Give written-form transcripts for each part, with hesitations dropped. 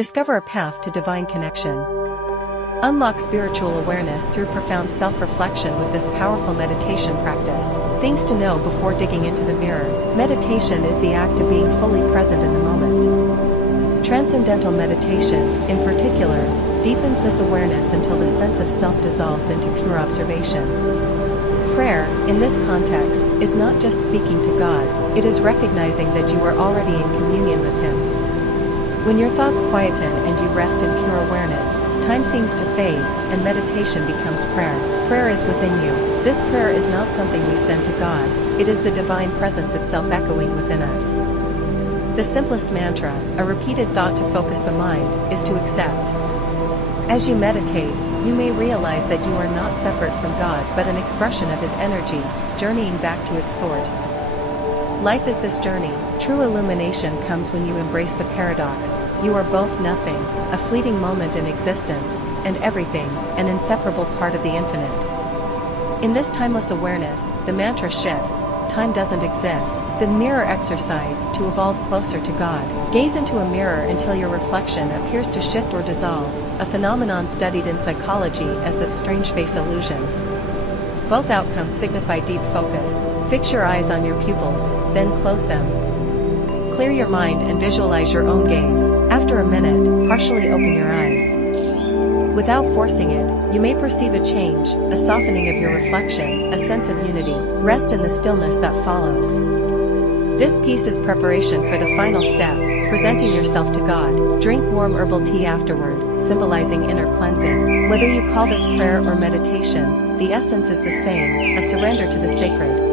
Discover a path to divine connection. Unlock spiritual awareness through profound self-reflection with this powerful meditation practice. Things to know before digging into the mirror. Meditation is the act of being fully present in the moment. Transcendental meditation, in particular, deepens this awareness until the sense of self dissolves into pure observation. Prayer, in this context, is not just speaking to God, it is recognizing that you are already in communion with Him. When your thoughts quieten and you rest in pure awareness, time seems to fade, and meditation becomes prayer. Prayer is within you. This prayer is not something we send to God, it is the divine presence itself echoing within us. The simplest mantra, a repeated thought to focus the mind, is to accept. As you meditate, you may realize that you are not separate from God but an expression of His energy, journeying back to its source. Life is this journey. True illumination comes when you embrace the paradox. You are both nothing, a fleeting moment in existence, and everything, an inseparable part of the infinite. In this timeless awareness, the mantra shifts. Time doesn't exist. The mirror exercise, to evolve closer to God. Gaze into a mirror until your reflection appears to shift or dissolve, a phenomenon studied in psychology as the strange face illusion. Both outcomes signify deep focus. Fix your eyes on your pupils, then close them. Clear your mind and visualize your own gaze. After a minute, partially open your eyes. Without forcing it, you may perceive a change, a softening of your reflection, a sense of unity. Rest in the stillness that follows. This piece is preparation for the final step, presenting yourself to God. Drink warm herbal tea afterward, symbolizing inner cleansing. Whether you call this prayer or meditation, the essence is the same, a surrender to the sacred.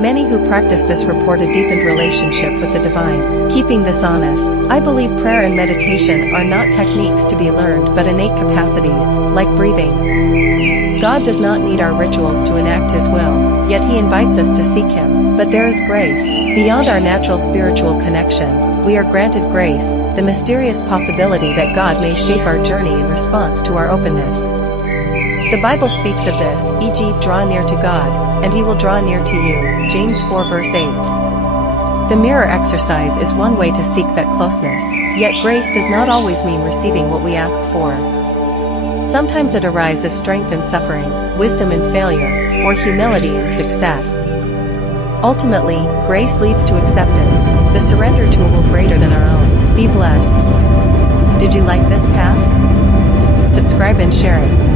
Many who practice this report a deepened relationship with the divine. Keeping this honest, I believe prayer and meditation are not techniques to be learned but innate capacities, like breathing. God does not need our rituals to enact His will, yet He invites us to seek Him. But there is grace. Beyond our natural spiritual connection, we are granted grace, the mysterious possibility that God may shape our journey in response to our openness. The Bible speaks of this, e.g., draw near to God, and He will draw near to you, James 4 verse 8. The mirror exercise is one way to seek that closeness, yet grace does not always mean receiving what we ask for. Sometimes it arrives as strength in suffering, wisdom in failure, or humility in success. Ultimately, grace leads to acceptance, the surrender to a will greater than our own. Be blessed. Did you like this path? Subscribe and share it.